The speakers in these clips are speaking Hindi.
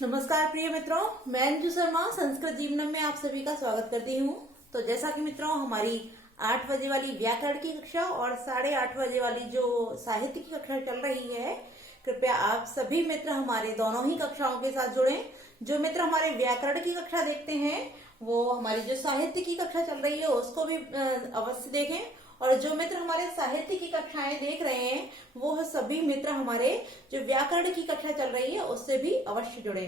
नमस्कार प्रिय मित्रों, मैं अंजू शर्मा संस्कृत जीवनम में आप सभी का स्वागत करती हूँ। तो जैसा कि मित्रों हमारी 8 बजे वाली व्याकरण की कक्षा और 8:30 बजे वाली जो साहित्य की कक्षा चल रही है, कृपया आप सभी मित्र हमारे दोनों ही कक्षाओं के साथ जुड़ें। जो मित्र हमारे व्याकरण की कक्षा देखते हैं वो हमारी जो साहित्य की कक्षा चल रही है उसको भी अवश्य देखें, और जो मित्र हमारे साहित्य की कक्षाएं देख रहे हैं वो सभी मित्र हमारे जो व्याकरण की कक्षा चल रही है उससे भी अवश्य जुड़े।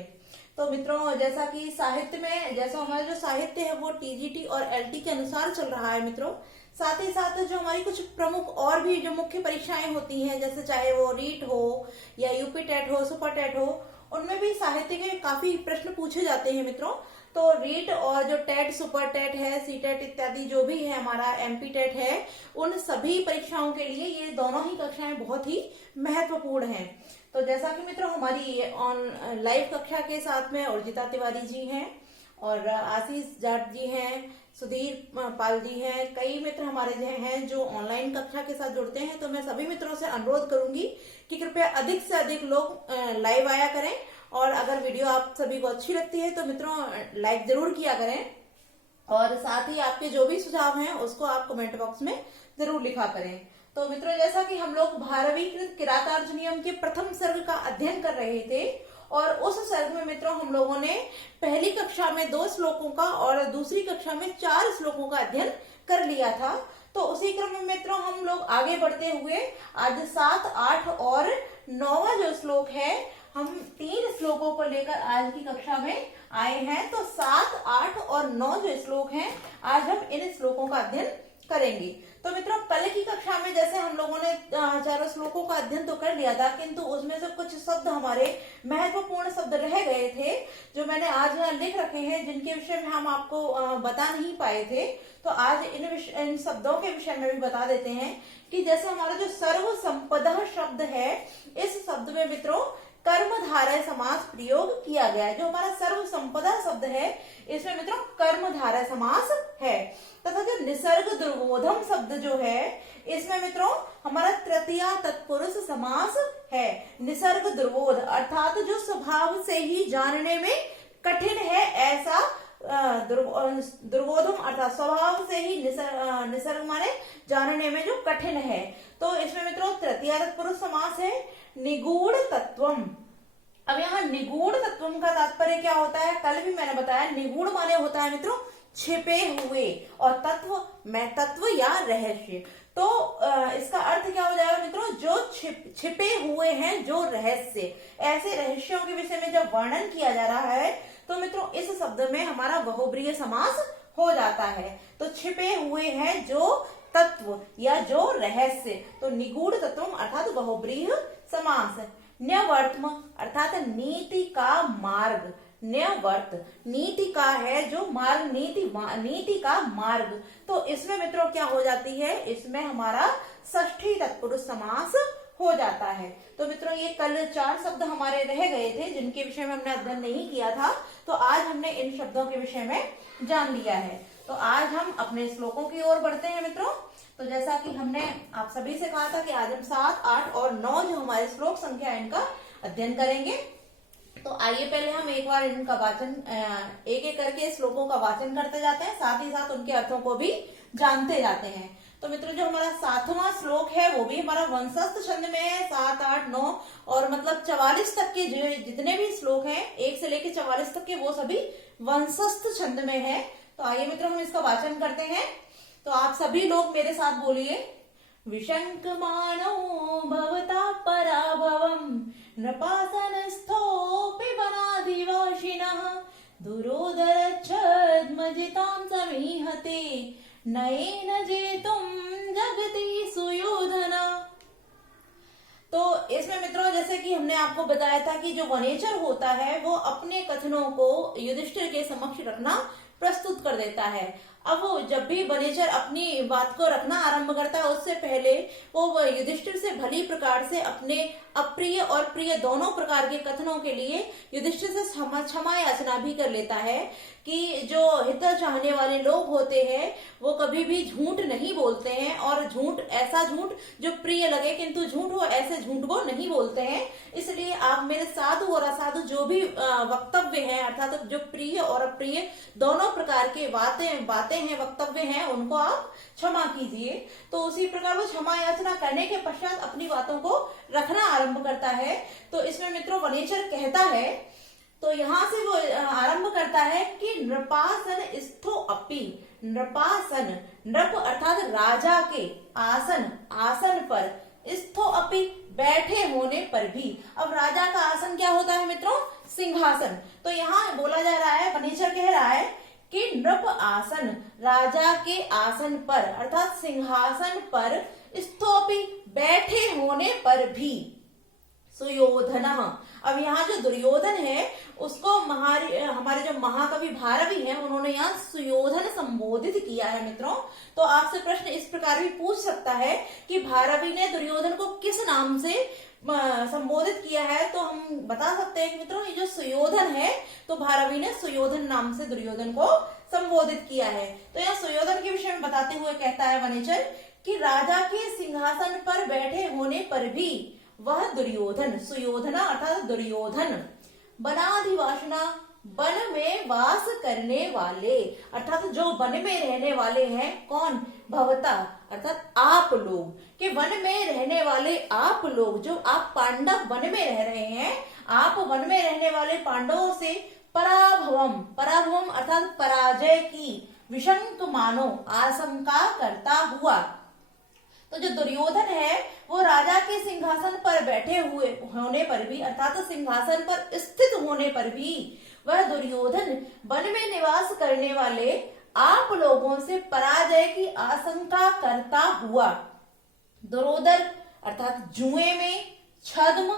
तो मित्रों, जैसा कि साहित्य में हमारा जो साहित्य है वो टीजीटी और एलटी के अनुसार चल रहा है मित्रों। साथ ही साथ जो हमारी कुछ प्रमुख और भी जो मुख्य परीक्षाएं होती हैं, जैसे चाहे वो रीट हो या यूपी टेट हो, सुपर टेट हो, उनमें भी साहित्य के काफी प्रश्न पूछे जाते हैं मित्रों। तो रीट और जो टेट, सुपर टेट है, सी टेट इत्यादि जो भी है, हमारा एमपी टेट है, उन सभी परीक्षाओं के लिए ये दोनों ही कक्षाएं बहुत ही महत्वपूर्ण हैं। तो जैसा कि मित्रों हमारी ऑन लाइव कक्षा के साथ में उर्जिता तिवारी जी हैं और आशीष जाट जी हैं, सुधीर पाल जी हैं, कई मित्र हमारे जो हैं जो ऑनलाइन कक्षा के साथ जुड़ते हैं। तो मैं सभी मित्रों से अनुरोध करूंगी कि कृपया अधिक से अधिक लोग लाइव आया करें, और अगर वीडियो आप सभी को अच्छी लगती है तो मित्रों लाइक जरूर किया करें, और साथ ही आपके जो भी सुझाव हैं उसको आप कमेंट बॉक्स में जरूर लिखा करें। तो मित्रों, जैसा कि हम लोग भारवीकृत किरातार्जुनीयम के प्रथम सर्ग का अध्ययन कर रहे थे, और उस सर्ग में मित्रों हम लोगों ने पहली कक्षा में 2 श्लोकों का और दूसरी कक्षा में 4 श्लोकों का अध्ययन कर लिया था। तो उसी क्रम में मित्रों हम लोग आगे बढ़ते हुए आज 7, 8 और 9वां जो श्लोक है, हम 3 श्लोकों को लेकर आज की कक्षा में आए हैं। तो 7, 8 और 9 जो श्लोक हैं, आज हम इन श्लोकों का अध्ययन करेंगे। तो मित्रों, कल की कक्षा में जैसे हम लोगों ने 4 श्लोकों का अध्ययन तो कर लिया था, किंतु उसमें से कुछ शब्द हमारे महत्वपूर्ण शब्द रह गए थे जो मैंने आज लिख रखे हैं, जिनके विषय में हम आपको बता नहीं पाए थे। तो आज इन शब्दों के विषय में भी बता देते हैं कि जैसे हमारा जो सर्व संपदा शब्द है, इस शब्द में मित्रों कर्मधारय समास प्रयोग किया गया है। जो हमारा सर्व संपदा शब्द है इसमें मित्रों कर्मधारय समास है। तथा जो निसर्ग दुर्बोधम शब्द जो है, इसमें मित्रों हमारा तृतीया तत्पुरुष समास है। निसर्ग दुर्बोध अर्थात जो स्वभाव से ही जानने में कठिन है, ऐसा दुर्बोधम अर्थात स्वभाव से ही निसर्ग माने जानने में जो कठिन है। तो इसमें मित्रों तृतीया तत्पुरुष समास है। निगूढ़ तत्वम, अब यहाँ निगूढ़ तत्वम का तात्पर्य क्या होता है, कल भी मैंने बताया। निगूढ़ माने होता है मित्रों छिपे हुए, और तत्व में तत्व या रहस्य। तो इसका अर्थ क्या हो जाएगा मित्रों, जो छिपे हुए हैं, जो रहस्य, ऐसे रहस्यों के विषय में जब वर्णन किया जा रहा है तो मित्रों इस शब्द में हमारा बहुब्रीहि समास हो जाता है। तो छिपे हुए हैं जो तत्व या जो रहस्य, तो निगूढ़ तत्व अर्थात बहुब्रीहि समास। न्यवर्तम अर्थात नीति का मार्ग, न्यवर्त नीति का है जो मार्ग, नीति का मार्ग। तो इसमें मित्रों क्या हो जाती है, इसमें हमारा षष्ठी तत्पुरुष समास हो जाता है। तो मित्रों ये कल 4 शब्द हमारे रह गए थे जिनके विषय में हमने अध्ययन नहीं किया था, तो आज हमने इन शब्दों के विषय में जान लिया है। तो आज हम अपने श्लोकों की ओर बढ़ते हैं मित्रों। तो जैसा कि हमने आप सभी से कहा था कि आज हम 7, 8 और 9 जो हमारे श्लोक संख्या है इनका अध्ययन करेंगे। तो आइए पहले हम एक बार इनका वाचन एक एक करके श्लोकों का वाचन करते जाते हैं, साथ ही साथ उनके अर्थों को भी जानते जाते हैं। तो मित्रों जो हमारा 7वां श्लोक है वो भी हमारा वंशस्थ छंद में है। 7, 8, 9 और मतलब 44 तक के जो जितने भी श्लोक हैं, 1 से लेकर 44 तक के, वो सभी वंशस्थ छंद में है। तो आइए मित्रों हम इसका वाचन करते हैं। तो आप सभी लोग मेरे साथ बोलिए। विशंकमानो भवता पराभवम् नृपासनस्थोऽपि वनादिवासिनः दुरोदरच्छद्मजितां समीहते नयेन जेतुं जगति सुयोधना। तो इसमें मित्रों जैसे कि हमने आपको बताया था कि जो वनेचर होता है वो अपने कथनों को युधिष्ठिर के समक्ष रखना प्रस्तुत कर देता है। अब वो जब भी वनेचर अपनी बात को रखना आरंभ करता है, उससे पहले वो युधिष्ठिर से भली प्रकार से अपने अप्रिय और प्रिय दोनों प्रकार के कथनों के लिए युधिष्ठिर से क्षमा याचना भी कर लेता है कि जो हित चाहने वाले लोग होते हैं वो कभी भी झूठ नहीं बोलते हैं, और झूठ ऐसा झूठ जो प्रिय लगे किंतु झूठ हो, ऐसे झूठ को नहीं बोलते हैं। इसलिए इसलिए आप मेरे साधु और असाधु जो भी वक्तव्य हैं, अर्थात जो प्रिय और अप्रिय दोनों प्रकार के बातें हैं, वक्तव्य हैं, उनको आप क्षमा कीजिए। तो उसी प्रकार वो क्षमा याचना करने के पश्चात अपनी बातों को रखना आरंभ करता है। तो इसमें मित्रों वनेचर कहता है, तो यहां से वो आरंभ करता है कि नृपासन स्थो अपि, नृपासन, नृप अर्थात राजा के आसन पर, स्थो अपि बैठे होने पर भी। अब राजा का आसन क्या होता है मित्रों? सिंहासन। तो यहाँ बोला जा रहा है, फर्नीचर कह रहा है कि नृप आसन, राजा के आसन पर अर्थात सिंहासन पर, स्थो अपि बैठे होने पर भी, सुयोधन। अब यहाँ जो दुर्योधन है उसको हमारे जो महाकवि भारवी हैं उन्होंने यहाँ सुयोधन संबोधित किया है मित्रों। तो आपसे प्रश्न इस प्रकार भी पूछ सकता है कि भारवी ने दुर्योधन को किस नाम से संबोधित किया है। तो हम बता सकते हैं कि मित्रों ये जो सुयोधन है तो भारवी ने सुयोधन नाम से दुर्योधन को संबोधित किया है। तो यहाँ सुयोधन के विषय में बताते हुए कहता है वनेचर कि राजा के सिंहासन पर बैठे होने पर भी वह दुर्योधन, सुयोधना अर्थात दुर्योधन, वनाधिवासना, वन में वास करने वाले, अर्थात जो वन में रहने वाले हैं, कौन? भवता अर्थात आप लोग, कि वन में रहने वाले आप लोग, जो आप पांडव वन में रह रहे हैं, आप वन में रहने वाले पांडवों से पराभवम, पराभवम अर्थात पराजय की, विशंक मानो आशंका करता हुआ। तो जो दुर्योधन है वो राजा के सिंहासन पर बैठे हुए होने पर भी अर्थात सिंहासन पर स्थित होने पर भी वह दुर्योधन वन में निवास करने वाले आप लोगों से पराजय की आशंका करता हुआ दुरोदर अर्थात जुए में, छद्म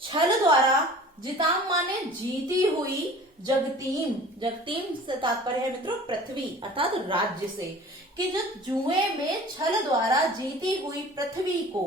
छल द्वारा, जिताम माने जीती हुई, जगतीम, जगतीम से तात्पर्य है मित्रों पृथ्वी अर्थात राज्य से, कि जो जुए में छल द्वारा जीती हुई पृथ्वी को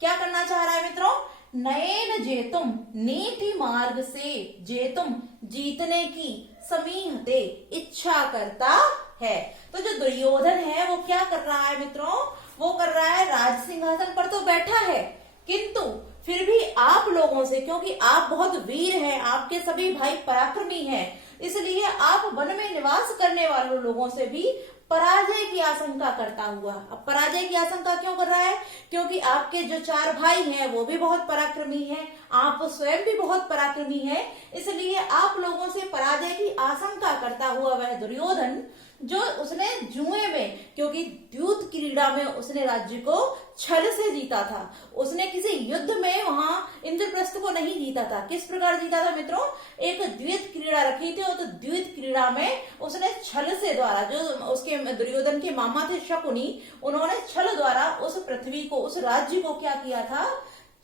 क्या करना चाह रहा है मित्रों? नयन जेतुम, नीति मार्ग से, जेतुम जीतने की, समीहते इच्छा करता है। तो जो दुर्योधन है वो क्या कर रहा है मित्रों? वो कर रहा है, राज सिंहासन पर तो बैठा है किंतु फिर भी आप लोगों से, क्योंकि आप बहुत वीर हैं, आपके सभी भाई पराक्रमी हैं, इसलिए आप वन में निवास करने वाले लोगों से भी पराजय की आशंका करता हुआ। अब पराजय की आशंका क्यों कर रहा है? क्योंकि आपके जो 4 भाई हैं वो भी बहुत पराक्रमी हैं, आप स्वयं भी बहुत पराक्रमी हैं, इसलिए आप लोगों से पराजय की आशंका करता हुआ वह दुर्योधन, जो उसने जुए में, क्योंकि द्यूत क्रीड़ा में उसने राज्य को छल से जीता था, उसने किसी युद्ध में वहां इंद्रप्रस्थ को नहीं जीता था। किस प्रकार जीता था मित्रों? एक द्वैत क्रीड़ा रखी थी, तो द्वैत क्रीड़ा में उसने छल से द्वारा, जो उसके दुर्योधन के मामा थे शकुनी, उन्होंने छल द्वारा उस पृथ्वी को, उस राज्य को क्या किया था?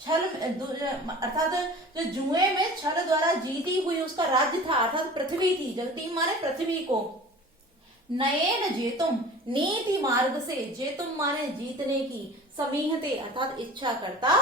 छल अर्थात जो जुए में छल द्वारा जीती हुई उसका राज्य था अर्थात पृथ्वी थी, जगतीम माने पृथ्वी को, नयन जेतुम नीति मार्ग से, जेतुम माने जीतने की, समीहते अर्थात इच्छा करता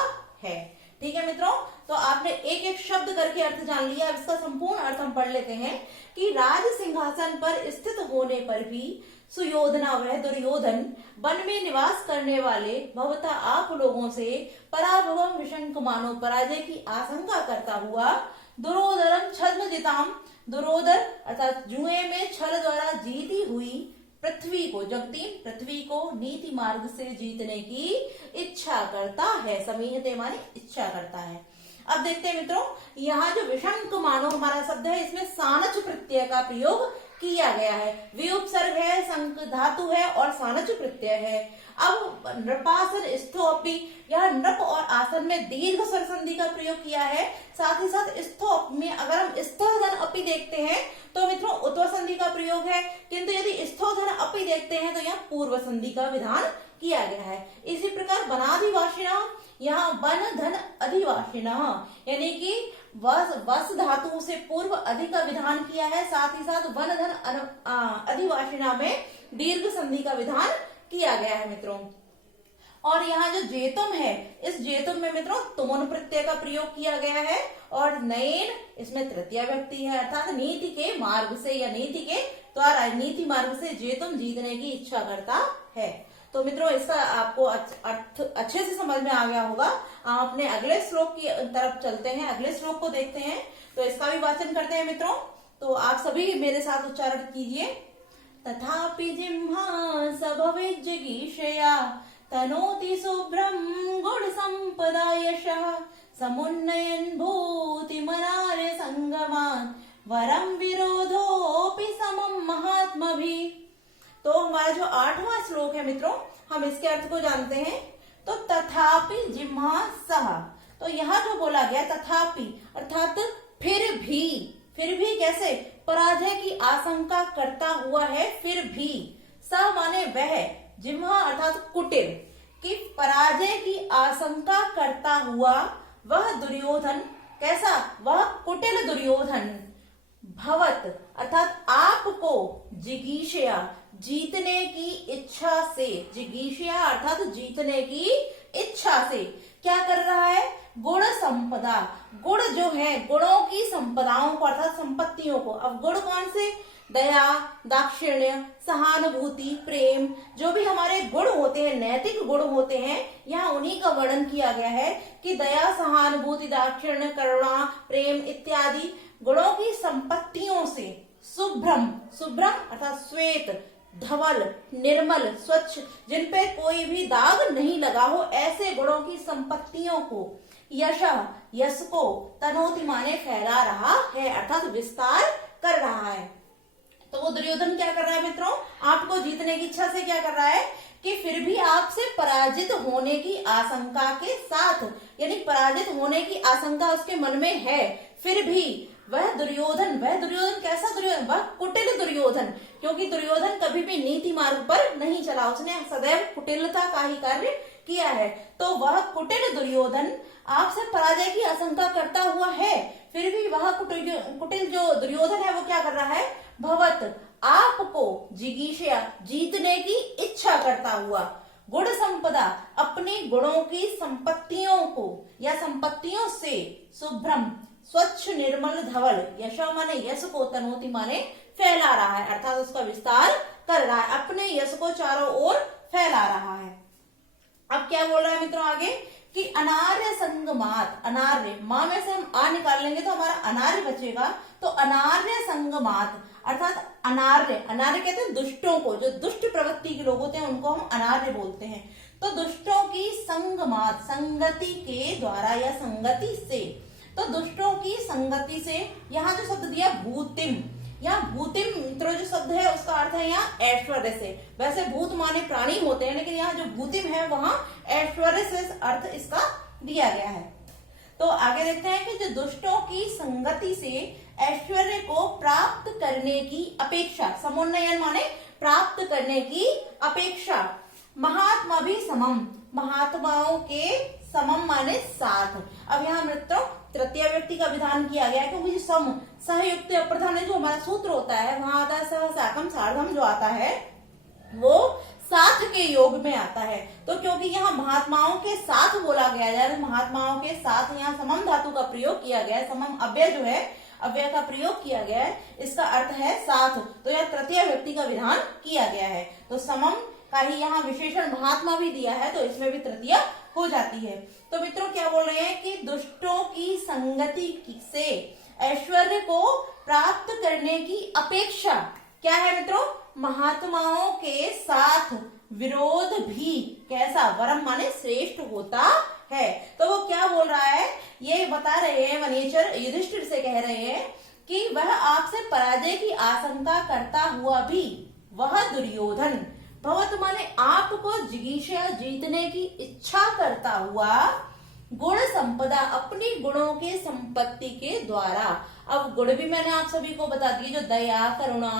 है। ठीक है मित्रों, तो आपने एक एक शब्द करके अर्थ जान लिया। अब इसका संपूर्ण अर्थ हम पढ़ लेते हैं कि राज सिंहासन पर स्थित होने पर भी सुयोधना वह दुर्योधन वन में निवास करने वाले भवता आप लोगों से पराभवम विशंक मानो पराजय की आशंका करता हुआ दुरोदरम छद्म जिताम, दुरोदर अर्थात जुए में छल द्वारा जीती हुई पृथ्वी को, जगतीम पृथ्वी को नीति मार्ग से जीतने की इच्छा करता है। समीहते माने इच्छा करता है। अब देखते हैं मित्रों, यहाँ जो विशंक मानो हमारा शब्द है इसमें सानच प्रत्यय का प्रयोग किया गया है। वि उपसर्ग है, संक धातु है और सानच प्रत्यय है। अब नृपासन स्थो अपि, यह नृप और आसन में दीर्घ स्वर संधि का प्रयोग किया है। साथ ही साथ स्थो में अगर हम स्थोधन अपि देखते हैं तो मित्रों उत्तर संधि का प्रयोग है, किंतु यदि स्थोधन अपि देखते हैं तो यहाँ पूर्व संधि का विधान किया गया है। इसी प्रकार वनाधिवासिना, यहाँ वन धन अधिवासिना, यानी कि वस धातु से पूर्व अधि का विधान किया है। साथ ही साथ वन धन अधिवासिना में दीर्घ संधि का विधान किया गया है मित्रों। और यहाँ जो जेतुम है, इस जेतुम में मित्रों तुमन प्रत्यय का प्रयोग किया गया है और नयन इसमें तृतीया व्यक्ति है अर्थात नीति के मार्ग से या नीति के द्वारा, नीति मार्ग से जेतुम जीतने की इच्छा करता है। तो मित्रों इसका आपको अर्थ अच्छे से समझ में आ गया होगा। हम अपने अगले श्लोक की तरफ चलते हैं, अगले श्लोक को देखते हैं। तो इसका भी वाचन करते हैं मित्रों। तो आप सभी मेरे साथ उच्चारण कीजिए। तथापि जिह्वा स भवेत् जिगीषया तनोति शुभ्रं गुण संपदा यशः समुन्नयन् भूतिमनार्य संगमान् वरम विरोधोऽपि समं महात्मभिः। तो हमारा जो 8वां श्लोक है मित्रों, हम इसके अर्थ को जानते हैं। तो तथापि जिह्वा सह, तो यहाँ जो बोला गया तथापि अर्थात फिर भी कैसे, पराजय की आशंका करता हुआ है, फिर भी। सह माने वह, जिह्वा अर्थात कुटिल, कि पराजय की आशंका करता हुआ वह दुर्योधन, कैसा, वह कुटिल दुर्योधन, भवत अर्थात आपको, जिगीषया जीतने की इच्छा से, जिगीषया अर्थात जीतने की इच्छा से क्या कर रहा है, गुण संपदा, गुण जो है गुणों की संपदाओं को अर्थात संपत्तियों को। अब गुण कौन से, दया, दाक्षिण्य, सहानुभूति, प्रेम, जो भी हमारे गुण होते हैं, नैतिक गुण होते हैं, यहाँ उन्हीं का वर्णन किया गया है कि दया, सहानुभूति, दाक्षिण्य, करुणा, प्रेम इत्यादि गुणों की संपत्तियों से शुभ्रम, शुभ्रम अर्थात श्वेत, धवल, निर्मल, स्वच्छ, जिन पे कोई भी दाग नहीं लगा हो, ऐसे गुणों की संपत्तियों को, यश, यश को, तनोति माने फैला रहा है अर्थात विस्तार कर रहा है। तो वो दुर्योधन क्या कर रहा है मित्रों, आपको जीतने की इच्छा से क्या कर रहा है कि फिर भी आपसे पराजित होने की आशंका के साथ, यानी पराजित होने की आशंका उसके मन में है, फिर भी वह दुर्योधन कैसा दुर्योधन, वह कुटिल दुर्योधन, क्योंकि दुर्योधन कभी भी नीति मार्ग पर नहीं चला, उसने सदैव कुटिलता का ही कार्य किया है। तो वह कुटिल दुर्योधन आपसे पराजय की आशंका करता हुआ है, फिर भी वह कुटिल जो दुर्योधन है वो क्या कर रहा है, भवत आपको, जिगीषया जीतने की इच्छा करता हुआ, गुण संपदा अपनी गुणों की संपत्तियों को या संपत्तियों से, शुभ्रम स्वच्छ, निर्मल, धवल, यश माने यश को, तनोति माने फैला रहा है अर्थात उसका विस्तार कर रहा है, अपने यश को चारों ओर फैला रहा है। अब क्या बोल रहा है मित्रों आगे कि अनार्य संगमात, अनार्य मां में से हम आ निकाल लेंगे तो हमारा अनार्य बचेगा। तो अनार्य संगमात अर्थात अनार्य, अनार्य कहते हैं दुष्टों को, जो दुष्ट प्रवृत्ति के लोग होते हैं उनको हम अनार्य बोलते हैं। तो दुष्टों की संगमात, संगति के द्वारा या संगति से, तो दुष्टों की संगति से, यहाँ जो शब्द दिया भूतिम, यहाँ भूतिम मित्रों जो शब्द है उसका अर्थ है यहाँ ऐश्वर्य से। वैसे भूत माने प्राणी होते हैं, लेकिन यहाँ जो भूतिम है वहां ऐश्वर्य से अर्थ इसका दिया गया है। तो आगे देखते हैं कि जो दुष्टों की संगति से ऐश्वर्य को प्राप्त करने की अपेक्षा, समुन्नयन माने प्राप्त करने की अपेक्षा, महात्मा भी समम, महात्माओं के समम माने साथ। अब यहाँ मित्रों तृतीय व्यक्ति का विधान किया गया है, क्योंकि सम सहयुक्त अप्रधान जो हमारा सूत्र होता है वहां आता है सह, साकम, सार्धम, जो आता है वो साथ के योग में आता है। तो क्योंकि यहाँ महात्माओं के साथ बोला गया है, महात्माओं के साथ यहाँ समम धातु का प्रयोग किया गया है, समम अव्यय जो है अव्यय का प्रयोग किया गया है, इसका अर्थ है साथ। तो यह तृतीय व्यक्ति का विधान किया गया है। तो समम का ही यहाँ विशेषण महात्मा भी दिया है, तो इसमें भी तृतीय हो जाती है। तो मित्रों क्या बोल रहे हैं कि दुष्टों की संगति से ऐश्वर्य को प्राप्त करने की अपेक्षा क्या है मित्रों, महात्माओं के साथ विरोध भी कैसा, वरम माने श्रेष्ठ होता है। तो वो क्या बोल रहा है, ये बता रहे हैं वनेचर युधिष्ठिर से कह रहे हैं कि वह आपसे पराजय की आशंका करता हुआ भी वह दुर्योधन, भवत माने आपको जिगीषा जीतने की इच्छा करता हुआ, गुण संपदा अपनी गुणों के संपत्ति के द्वारा। अब गुण भी मैंने आप सभी को बता दिए, जो दया, करुणा,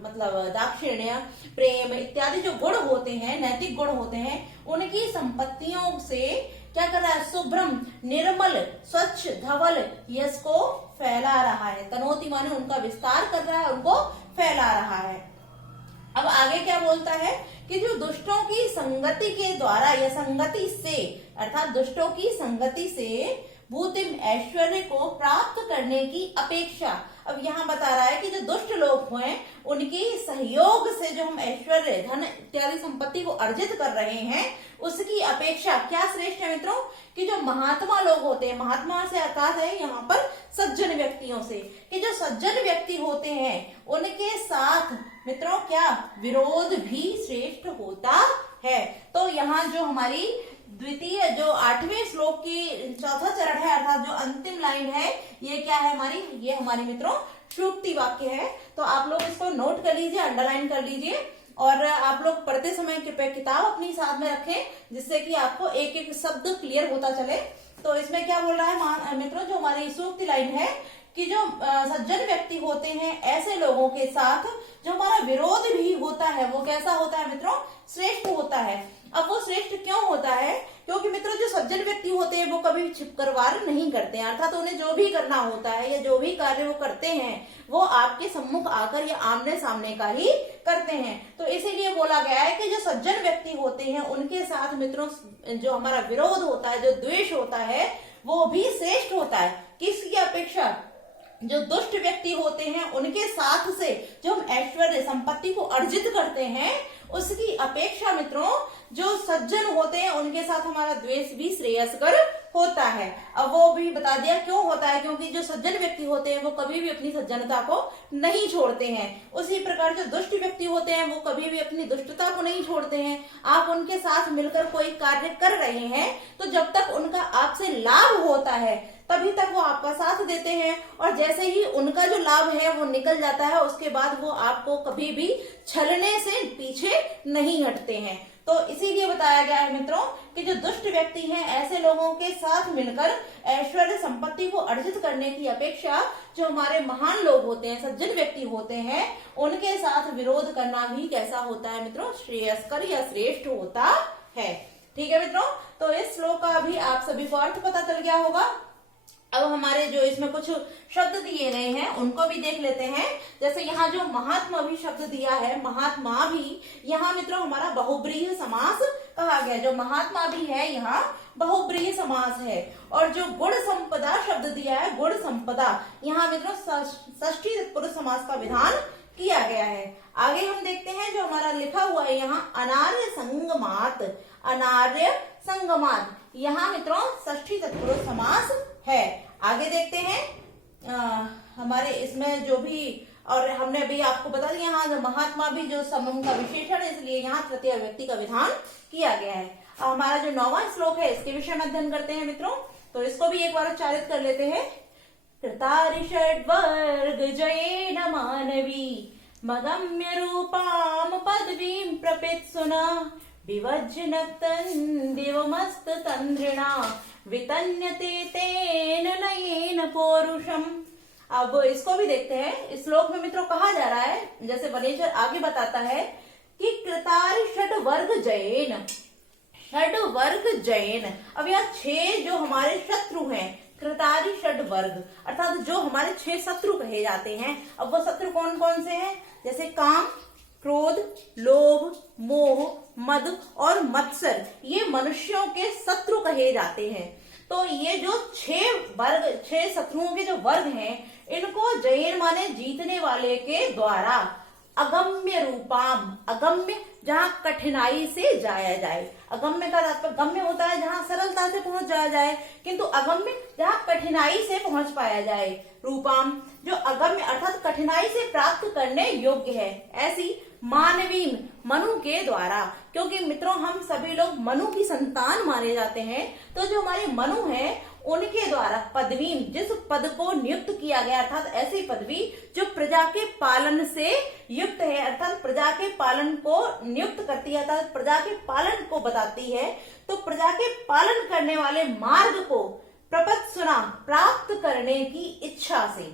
मतलब दाक्षिण्य, प्रेम इत्यादि जो गुण होते हैं, नैतिक गुण होते हैं, उनकी संपत्तियों से क्या कर रहा है, शुभ्रम, निर्मल, स्वच्छ, धवल, यश को फैला रहा है। तनोति माने उनका विस्तार कर रहा है, उनको फैला रहा है। अब आगे क्या बोलता है कि जो दुष्टों की संगति के द्वारा या संगति से, अर्थात दुष्टों की संगति से भूतिम ऐश्वर्य को प्राप्त करने की अपेक्षा। अब यहाँ बता रहा है कि जो दुष्ट लोग हैं उनके सहयोग से जो हम ऐश्वर्य, धन इत्यादि संपत्ति को अर्जित कर रहे हैं, उसकी अपेक्षा क्या श्रेष्ठ है मित्रों, कि जो महात्मा लोग होते हैं, महात्मा से आकाश है यहाँ पर सज्जन व्यक्तियों से, कि जो सज्जन व्यक्ति होते हैं उनके साथ मित्रों क्या विरोध भी श्रेष्ठ होता है। तो यहाँ जो हमारी द्वितीय जो 8वें श्लोक की चौथा चरण है, अर्थात जो अंतिम लाइन है, ये क्या है हमारी, ये हमारी मित्रों सूक्ति वाक्य है। तो आप लोग इसको नोट कर लीजिए, अंडरलाइन कर लीजिए, और आप लोग पढ़ते समय कृपया किताब अपनी साथ में रखें, जिससे कि आपको एक एक शब्द क्लियर होता चले। तो इसमें क्या बोल रहा है मित्रों, जो हमारी सूक्ति लाइन है कि जो सज्जन व्यक्ति होते हैं ऐसे लोगों के साथ जो हमारा विरोध भी होता है वो कैसा होता है मित्रों, श्रेष्ठ होता है। अब वो श्रेष्ठ क्यों होता है, क्योंकि मित्रों जो सज्जन व्यक्ति होते हैं वो कभी छिपकर वार नहीं करते हैं, अर्थात उन्हें जो भी करना होता है या जो भी कार्य वो करते हैं वो आपके सम्मुख आकर या आमने सामने का ही करते हैं। तो इसीलिए बोला गया है कि जो सज्जन व्यक्ति होते हैं उनके साथ मित्रों जो हमारा विरोध होता है, जो द्वेष होता है, वो भी श्रेष्ठ होता है। किसकी अपेक्षा, जो दुष्ट व्यक्ति होते हैं उनके साथ से जो हम ऐश्वर्य संपत्ति को अर्जित करते हैं उसकी अपेक्षा मित्रों जो सज्जन होते हैं उनके साथ हमारा द्वेष भी श्रेयस्कर होता है। अब वो भी बता दिया क्यों होता है, क्योंकि जो सज्जन व्यक्ति होते हैं वो कभी भी अपनी सज्जनता को नहीं छोड़ते हैं। उसी प्रकार जो दुष्ट व्यक्ति होते हैं वो कभी भी अपनी दुष्टता को नहीं छोड़ते हैं। आप उनके साथ मिलकर कोई कार्य कर रहे हैं तो जब तक उनका आपसे लाभ होता है तभी तक वो आपका साथ देते हैं, और जैसे ही उनका जो लाभ है वो निकल जाता है उसके बाद वो आपको कभी भी छलने से पीछे नहीं हटते हैं। तो इसीलिए बताया गया है मित्रों कि जो दुष्ट व्यक्ति हैं ऐसे लोगों के साथ मिलकर ऐश्वर्य संपत्ति को अर्जित करने की अपेक्षा जो हमारे महान लोग होते हैं, सज्जन व्यक्ति होते हैं, उनके साथ विरोध करना भी कैसा होता है मित्रों, श्रेयस्कर या श्रेष्ठ होता है। ठीक है मित्रों, तो इस श्लोक का भी आप सभी को अर्थ पता चल गया होगा। अब हमारे जो इसमें कुछ शब्द दिए गए हैं उनको भी देख लेते हैं। जैसे यहाँ जो महात्मा भी शब्द दिया है, महात्मा भी यहाँ मित्रों हमारा बहुब्रीहि समास कहा गया। जो महात्मा भी है यहाँ बहुब्रीहि समास है। और जो गुण संपदा शब्द दिया है, गुण संपदा, यहाँ मित्रों षष्ठी तत्पुरुष समास का विधान किया गया है। आगे हम देखते हैं जो हमारा लिखा हुआ है यहाँ अनार्य संगमात, अनार्य संगमात, यहाँ मित्रों षष्ठी तत्पुरुष समास है। आगे देखते हैं हमारे इसमें जो भी, और हमने अभी आपको बता दिया यहाँ जो महात्मा भी जो समम का विशेषण है, इसलिए यहाँ तृतीय व्यक्ति का विधान किया गया है। हमारा जो 9वां श्लोक है इसके विषय में अध्ययन करते हैं मित्रों, तो इसको भी एक बार उच्चारित कर लेते हैं। कृतारिषड्वर्ग जयेन मानवी मगम्य रूपाम पदवीं प्रपेत्सुना विवज्जनतं दिवमस्त तंद्रिणा वितन्यते तेन नयेन पौरुषम। अब इसको भी देखते हैं। इस श्लोक में मित्रों कहा जा रहा है, जैसे वनेश्वर आगे बताता है कि कृतारि षड वर्ग जयेन, षड वर्ग जयेन। अब यहाँ 6 जो हमारे शत्रु हैं, कृतारि षड वर्ग, अर्थात जो हमारे 6 शत्रु कहे जाते हैं। अब वो शत्रु कौन कौन से हैं, जैसे काम, क्रोध, लोभ, मोह, मद और मत्सर, ये मनुष्यों के शत्रु कहे जाते हैं। तो ये जो 6 शत्रुओं के जो वर्ग हैं, इनको जयेन माने जीतने वाले के द्वारा अगम्य रूपाम, अगम्य जहाँ कठिनाई से जाया जाए, अगम्य का तात्पर्य गम्य होता है जहाँ सरलता से पहुंच जाया जाए, किंतु अगम्य जहाँ कठिनाई से पहुंच पाया जाए। रूपाम जो अगम्य अर्थात कठिनाई से प्राप्त करने योग्य है, ऐसी मानवी मनु के द्वारा, क्योंकि मित्रों हम सभी लोग मनु की संतान माने जाते हैं। तो जो हमारे मनु हैं उनके द्वारा पदवी, जिस पद को नियुक्त किया गया, अर्थात ऐसी पदवी जो प्रजा के पालन से युक्त है, अर्थात प्रजा के पालन को नियुक्त करती है, अर्थात प्रजा के पालन को बताती है। तो प्रजा के पालन करने वाले मार्ग को प्रपत्सुना प्राप्त करने की इच्छा से।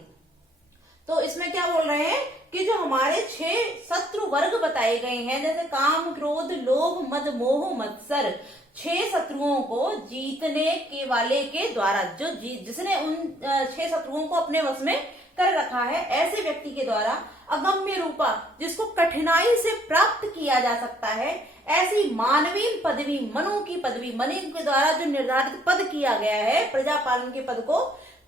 तो इसमें क्या बोल रहे हैं कि जो हमारे 6 शत्रु वर्ग बताए गए हैं, जैसे काम, क्रोध, लोभ, मद, मोह, मत्सर, 6 शत्रुओं को जीतने के वाले के द्वारा, जिसने उन 6 शत्रुओं को अपने वश में कर रखा है, ऐसे व्यक्ति के द्वारा अगम्य रूपा, जिसको कठिनाई से प्राप्त किया जा सकता है, ऐसी मानवीय पदवी, मनु की पदवी, मनु के द्वारा जो निर्धारित पद किया गया है प्रजापालन के पद को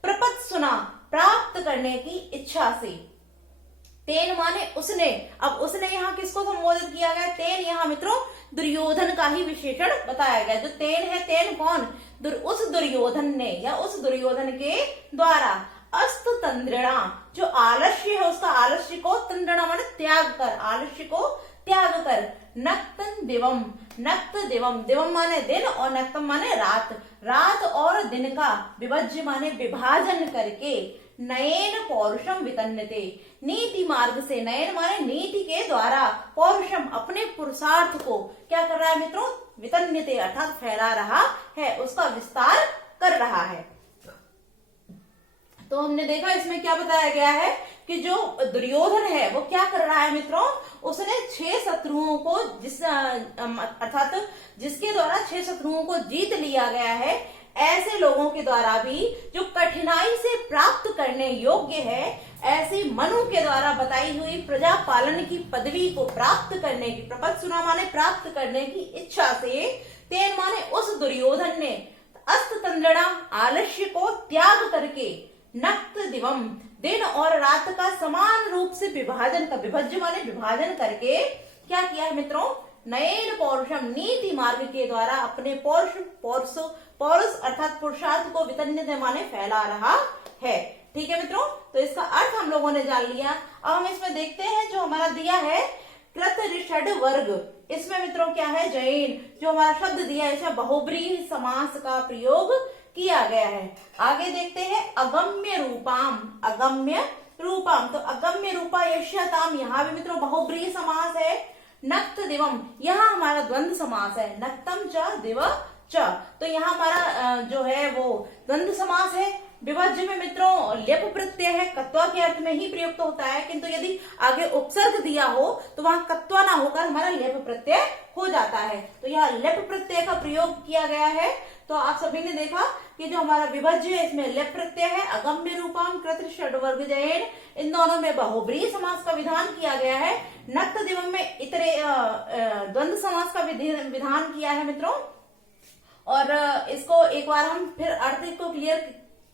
प्रपत सुना, प्राप्त करने की इच्छा से। तेन माने उसने, अब उसने यहाँ किसको संबोधित किया गया? तेन यहाँ मित्रों दुर्योधन का ही विशेषण बताया गया। जो तेन है, तेन कौन? उस दुर्योधन ने या उस दुर्योधन के द्वारा अस्त तंद्रणा, जो आलस्य है उसका आलस्य को, तंद्रणा माने त्याग कर, आलस्य को त्याग कर, नक्तन दिवम, नक्त दिवम, दिवम माने दिन और नक्तम माने रात, रात और दिन का विभज्य माने विभाजन करके, नयन पौरुषम वितन्यते, नीति मार्ग से, नयन माने नीति के द्वारा, पौरुषम अपने पुरुषार्थ को क्या कर रहा है मित्रों? वितन्यते अर्थात फैला रहा है, उसका विस्तार कर रहा है। तो हमने देखा इसमें क्या बताया गया है कि जो दुर्योधन है वो क्या कर रहा है मित्रों? उसने 6 शत्रुओं को, अर्थात जिसके द्वारा 6 शत्रुओं को जीत लिया गया है, ऐसे लोगों के द्वारा भी जो कठिनाई से प्राप्त करने योग्य है, ऐसे मनु के द्वारा बताई हुई प्रजा पालन की पदवी को प्राप्त करने की, प्रपत सुना माने प्राप्त करने की इच्छा से, तेन माने उस दुर्योधन ने अस्त तंद्रणा आलस्य को त्याग करके, नक्त दिवम दिन और रात का समान रूप से विभाजन का, विभज्य माने विभाजन करके क्या किया है मित्रों? नयन पौरुषम नीति मार्ग के द्वारा अपने पौरुष अर्थात पुरुषार्थ को वितन्य माने फैला रहा है। ठीक है मित्रों, तो इसका अर्थ हम लोगों ने जान लिया। अब हम इसमें देखते हैं जो हमारा दिया है कृत ऋषड वर्ग, इसमें मित्रों क्या है? जैन, जो हमारा शब्द दिया है इसमें बहुब्रीहि समास का प्रयोग किया गया है। आगे देखते हैं अगम्य रूपाम, अगम्य रूपाम, तो अगम्य रूपा यश्यताम, यहाँ भी मित्रों बहुब्रीहि समास है। नक्त दिवम, यहाँ हमारा द्वंद्व समास है, नक्तम च दिव च, तो यहाँ हमारा जो है वो द्वंद्व समास है। विभज्य में मित्रों लेप प्रत्यय है, कत्वा के अर्थ में ही प्रयुक्त होता है, किंतु यदि आगे उपसर्ग दिया हो तो वहां कत्वा ना होकर हमारा लेप प्रत्यय हो जाता है, तो यहाँ लेप प्रत्यय का प्रयोग किया गया है। तो आप सभी ने देखा कि जो हमारा विभज्य है इसमें लेप प्रत्यय है, अगम्य रूपाम कृत षड्वर्ग जयेन, इन दोनों में बहुब्रीहि समास का विधान किया गया है। नक्त दिवम में इतरे द्वंद्व समास का विधान किया है मित्रों। और इसको एक बार हम फिर अर्थ को क्लियर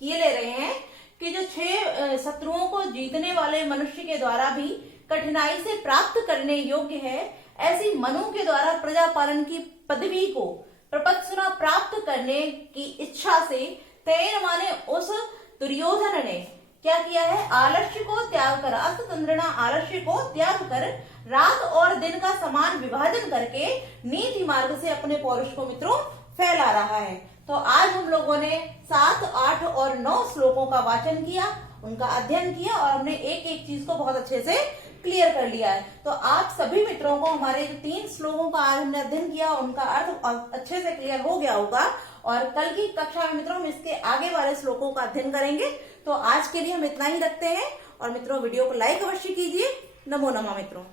किए ले रहे हैं कि जो 6 शत्रुओं को जीतने वाले मनुष्य के द्वारा भी कठिनाई से प्राप्त करने योग्य है, ऐसी मनु के द्वारा प्रजा पालन की पदवी को प्रपत्सुना प्राप्त करने की इच्छा से, तेन माने उस दुर्योधन ने क्या किया है? आलस्य को त्याग कर, अस्त तंद्रणा आलस्य को त्याग कर, रात और दिन का समान विभाजन करके नीति मार्ग से अपने पौरुष को मित्रों फैला रहा है। तो आज हम लोगों ने 7, 8 और 9 श्लोकों का वाचन किया, उनका अध्ययन किया और हमने एक एक चीज को बहुत अच्छे से क्लियर कर लिया है। तो आप सभी मित्रों को हमारे जो 3 श्लोकों का आज हमने अध्ययन किया उनका अर्थ अच्छे से क्लियर हो गया होगा, और कल की कक्षा में मित्रों हम इसके आगे वाले श्लोकों का अध्ययन करेंगे। तो आज के लिए हम इतना ही रखते हैं, और मित्रों वीडियो को लाइक अवश्य कीजिए। नमो नमः मित्रों।